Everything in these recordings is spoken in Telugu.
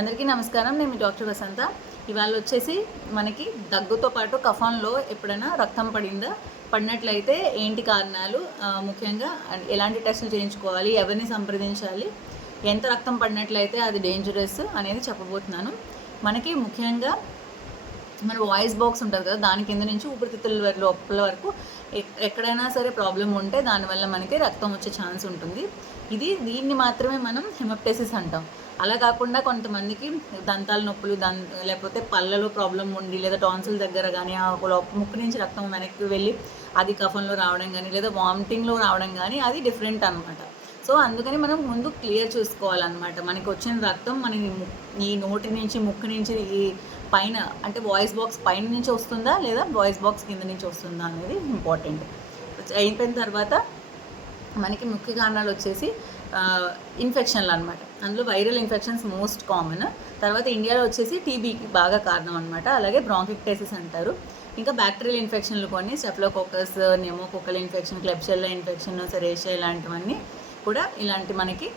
అందరికీ నమస్కారం. నేను డాక్టర్ వసంత. ఇవాళ వచ్చేసి మనకి దగ్గుతో పాటు కఫాన్లో ఎప్పుడైనా రక్తం పడిందా? పడినట్లయితే ఏంటి కారణాలు? ముఖ్యంగా ఎలాంటి టెస్టులు చేయించుకోవాలి? ఎవరిని సంప్రదించాలి? ఎంత రక్తం పడినట్లయితే అది డేంజరస్ అనేది చెప్పబోతున్నాను. మనకి ముఖ్యంగా మన వాయిస్ బాక్స్ ఉంటుంది కదా దాని కింద నుంచి ఊపిరితిత్తుల వరకు లోపల వరకు ఎక్కడైనా సరే ప్రాబ్లం ఉంటే దానివల్ల మనకి రక్తం వచ్చే ఛాన్స్ ఉంటుంది. ఇది దీన్ని మాత్రమే మనం హెమప్టెసిస్ అంటాం. అలా కాకుండా కొంతమందికి దంతాల నొప్పులు దం లేకపోతే పళ్ళలో ప్రాబ్లం ఉండి లేదా టాన్సిల్ దగ్గర కానీ ఆ లోప- ముక్కు నుంచి రక్తం వెనక్కి వెళ్ళి అది కఫంలో రావడం కానీ లేదా వామిటింగ్లో రావడం కానీ అది డిఫరెంట్ అనమాట సో అందుకని మనం ముందు క్లియర్ చూసుకోవాలన్నమాట. మనకి వచ్చిన రక్తం మన ఈ నోటి నుంచి ముక్కు నుంచి ఈ పైన అంటే వాయిస్ బాక్స్ పైన నుంచి వస్తుందా లేదా వాయిస్ బాక్స్ కింద నుంచి వస్తుందా అనేది ఇంపార్టెంట్ అయిపోయిన తర్వాత మనకి ముఖ్య కారణాలు వచ్చేసి ఇన్ఫెక్షన్లు అనమాట అందులో వైరల్ ఇన్ఫెక్షన్స్ మోస్ట్ కామన్ తర్వాత ఇండియాలో వచ్చేసి టీబీకి బాగా కారణం అనమాట అలాగే బ్రాంకిక్టైసిస్ అంటారు. ఇంకా బ్యాక్టీరియల్ ఇన్ఫెక్షన్లు కొన్ని స్టెఫ్లోకోకస్ నెమోకోకల్ ఇన్ఫెక్షన్ క్లెప్షెల్లా ఇన్ఫెక్షన్ సెరేషియా ఇలాంటివన్నీ కూడా ఇలాంటి మనకి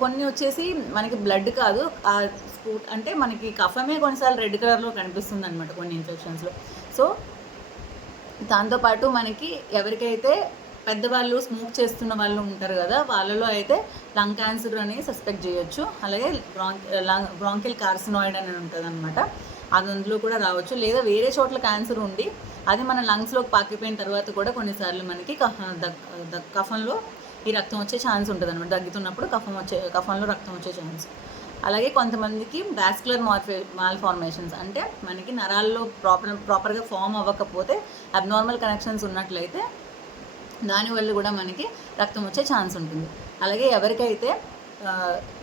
కొన్ని వచ్చేసి మనకి బ్లడ్ కాదు. ఆ స్పూట్ అంటే మనకి కఫమే కొన్నిసార్లు రెడ్ కలర్లో కనిపిస్తుంది అనమాట కొన్ని ఇన్ఫెక్షన్స్లో. సో దాంతోపాటు మనకి ఎవరికైతే పెద్దవాళ్ళు స్మోక్ చేస్తున్న వాళ్ళు ఉంటారు కదా వాళ్ళలో అయితే లంగ్ క్యాన్సర్ అని సస్పెక్ట్ చేయొచ్చు. అలాగే బ్రాంక్ లంగ్ బ్రాంకిల్ కార్సినాయిడ్ అని ఉంటుంది అనమాట అది అందులో కూడా రావచ్చు. లేదా వేరే చోట్ల క్యాన్సర్ ఉండి అది మన లంగ్స్లోకి పాకిపోయిన తర్వాత కూడా కొన్నిసార్లు మనకి కఫ కఫంలో ఈ రక్తం వచ్చే ఛాన్స్ ఉంటుంది అనమాట దగ్గుతున్నప్పుడు కఫం వచ్చే కఫంలో రక్తం వచ్చే ఛాన్స్ అలాగే కొంతమందికి వాస్కులర్ మార్ఫే మాల్ ఫార్మేషన్స్ అంటే మనకి నరాల్లో ప్రాపర్ ప్రాపర్గా ఫామ్ అవ్వకపోతే అబ్నార్మల్ కనెక్షన్స్ ఉన్నట్లయితే దానివల్ల కూడా మనకి రక్తం వచ్చే ఛాన్స్ ఉంటుంది. అలాగే ఎవరికైతే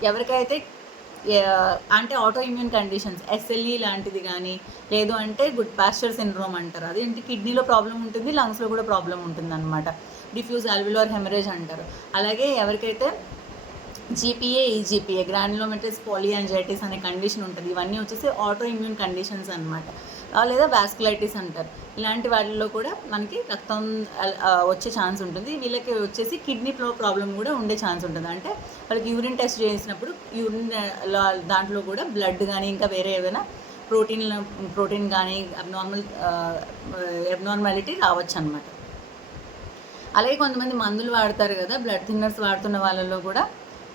ఎవరికైతే అంటే ఆటో ఇమ్యూన్ కండిషన్స్ ఎస్ఎల్ఈ లాంటిది కానీ లేదు అంటే గుడ్ పాస్చర్ సిండ్రోమ్ అంటారు. అది కిడ్నీలో ప్రాబ్లం ఉంటుంది లంగ్స్లో కూడా ప్రాబ్లం ఉంటుంది అనమాట డిఫ్యూజ్ ఆల్విలోర్ హెమరేజ్ అంటారు. అలాగే ఎవరికైతే జీపీఏ ఈజీపీఏ గ్రాన్యులోమెట్రిస్ పాలియాంజైటిస్ అనే కండిషన్ ఉంటుంది ఇవన్నీ వచ్చేసి ఆటో ఇమ్యూన్ కండిషన్స్ అనమాట లేదా వాస్కులైటిస్ అంటారు. ఇలాంటి వాటిల్లో కూడా మనకి రక్తం వచ్చే ఛాన్స్ ఉంటుంది. వీళ్ళకి వచ్చేసి కిడ్నీలో ప్రాబ్లం కూడా ఉండే ఛాన్స్ ఉంటుంది. అంటే వాళ్ళకి యూరిన్ టెస్ట్ చేసినప్పుడు యూరిన్ దాంట్లో కూడా బ్లడ్ కానీ ఇంకా వేరే ఏదైనా ప్రోటీన్ ప్రోటీన్ కానీ అబ్నార్మల్ అబ్నార్మాలిటీ రావచ్చు అనమాట అలాగే కొంతమంది మందులు వాడతారు కదా బ్లడ్ థిన్నర్స్ వాడుతున్న వాళ్ళలో కూడా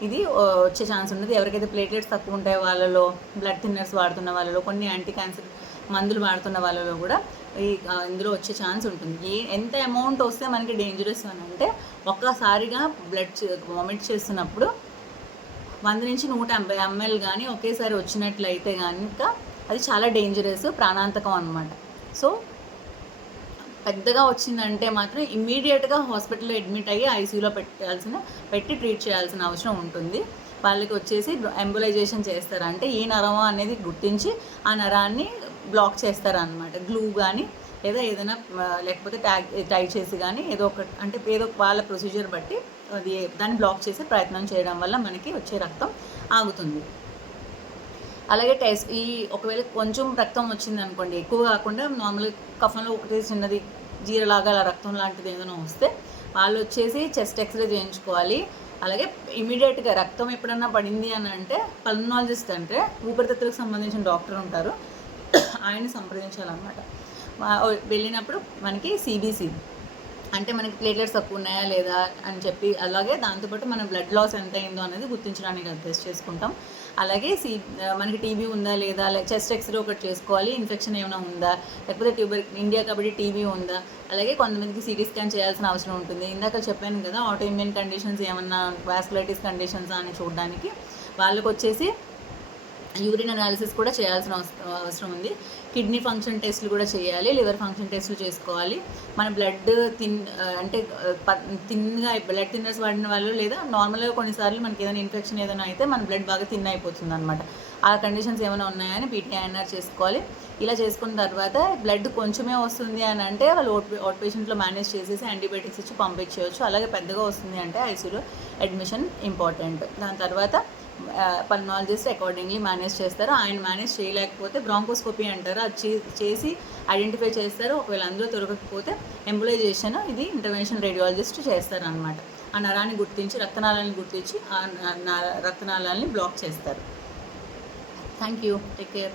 ఇది వచ్చే ఛాన్స్ ఉంటుంది ఎవరికైతే ప్లేట్లెట్స్ తక్కువ ఉంటాయో వాళ్ళలో బ్లడ్ థిన్నర్స్ వాడుతున్న వాళ్ళలో కొన్ని యాంటీ క్యాన్సర్ మందులు వాడుతున్న వాళ్ళలో కూడా ఈ ఇందులో వచ్చే ఛాన్స్ ఉంటుంది. ఏ ఎంత అమౌంట్ వస్తే మనకి డేంజరస్ అని అంటే ఒక్కసారిగా బ్లడ్ వామిట్ చేస్తున్నప్పుడు వంద నుంచి నూట ఎంభై ఎంఎల్ కానీ ఒకేసారి వచ్చినట్లయితే కనుక అది చాలా డేంజరస్ ప్రాణాంతకం అనమాట సో పెద్దగా వచ్చిందంటే మాత్రం ఇమ్మీడియట్గా హాస్పిటల్లో అడ్మిట్ అయ్యి ఐసీయూలో పెట్టాల్సిన పెట్టి ట్రీట్ చేయాల్సిన అవసరం ఉంటుంది. వాళ్ళకి వచ్చేసి ఎంబులైజేషన్ చేస్తారు? అంటే ఈ నరం అనేది గుర్తించి ఆ నరాన్ని బ్లాక్ చేస్తారనమాట గ్లూ కానీ లేదా ఏదైనా లేకపోతే ట్యాగ్ టై చేసి కానీ ఏదో ఒక అంటే ఏదో వాళ్ళ ప్రొసీజర్ బట్టి అది దాన్ని బ్లాక్ చేసే ప్రయత్నం చేయడం వల్ల మనకి వచ్చే రక్తం ఆగుతుంది. అలాగే టెస్ట్ ఈ ఒకవేళ కొంచెం రక్తం వచ్చింది అనుకోండి ఎక్కువ కాకుండా నార్మల్గా కఫంలో ఒకటి చిన్నది జీరలాగా అలా రక్తం లాంటిది ఏదైనా వస్తే వాళ్ళు వచ్చేసి చెస్ట్ ఎక్స్రే చేయించుకోవాలి. అలాగే ఇమీడియట్గా రక్తం ఎప్పుడన్నా పడింది అని అంటే పల్మనాలజిస్ట్ అంటే ఊపిరితిత్తులకు సంబంధించిన డాక్టర్ ఉంటారు. ఆయన సంప్రదించాలన్నమాట. వెళ్ళినప్పుడు మనకి సిబిసి. అంటే మనకి ప్లేట్లెట్స్ తక్కువ ఉన్నాయా లేదా అని చెప్పి అలాగే దాంతోపాటు మన బ్లడ్ లాస్ ఎంత అయిందో అనేది గుర్తించడానికి అది టెస్ట్ చేసుకుంటాం. అలాగే సీ మనకి టీబీ ఉందా లేదా చెస్ట్ ఎక్స్రే ఒకటి చేసుకోవాలి ఇన్ఫెక్షన్ ఏమైనా ఉందా లేకపోతే ట్యూబర్ ఇండియా కాబట్టి టీబీ ఉందా అలాగే కొంతమందికి సిటీ స్కాన్ చేయాల్సిన అవసరం ఉంటుంది. ఇందాక చెప్పాను కదా ఆటోఇమ్యూన్ కండిషన్స్ ఏమన్నా వాస్కులైటిస్ కండిషన్స్ అని చూడడానికి వాళ్ళకి వచ్చేసి యూరిన్ అనాలిసిస్ కూడా చేయాల్సిన అవసరం ఉంది. కిడ్నీ ఫంక్షన్ టెస్ట్లు కూడా చేయాలి లివర్ ఫంక్షన్ టెస్ట్లు చేసుకోవాలి. మన బ్లడ్ తిన్ అంటే తిన్గా బ్లడ్ థిన్నర్స్ వాడిన వాళ్ళు లేదా నార్మల్గా కొన్నిసార్లు మనకి ఏదైనా ఇన్ఫెక్షన్ ఏదైనా అయితే మన బ్లడ్ బాగా థిన్ అయిపోతుంది అనమాట ఆ కండిషన్స్ ఏమైనా ఉన్నాయని పీటీఐఎన్ఆర్ చేసుకోవాలి. ఇలా చేసుకున్న తర్వాత బ్లడ్ కొంచెమే వస్తుంది అని అంటే వాళ్ళు అవుట్ అవుట్ పేషెంట్లో మేనేజ్ చేసేసి యాంటీబయాటిక్స్ ఇచ్చి పంపించేయచ్చు. అలాగే పెద్దగా వస్తుంది అంటే ఐసీలో అడ్మిషన్ ఇంపార్టెంట్. దాని తర్వాత పల్మాలజిస్ట్ అకార్డింగ్లీ మేనేజ్ చేస్తారు. ఆయన మేనేజ్ చేయలేకపోతే బ్రాంకోస్కోపీ అంటారు. అది చే- చేసి ఐడెంటిఫై చేస్తారు. ఒకవేళ అందులో దొరకకపోతే ఎంబులైజేషన్ ఇది ఇంటర్వెన్షన్ రేడియాలజిస్ట్ చేస్తారు అనమాట ఆ నరాన్ని గుర్తించి రక్తనాళాలను గుర్తించి ఆ న- రక్తనాళాలని బ్లాక్ చేస్తారు. Thank you take care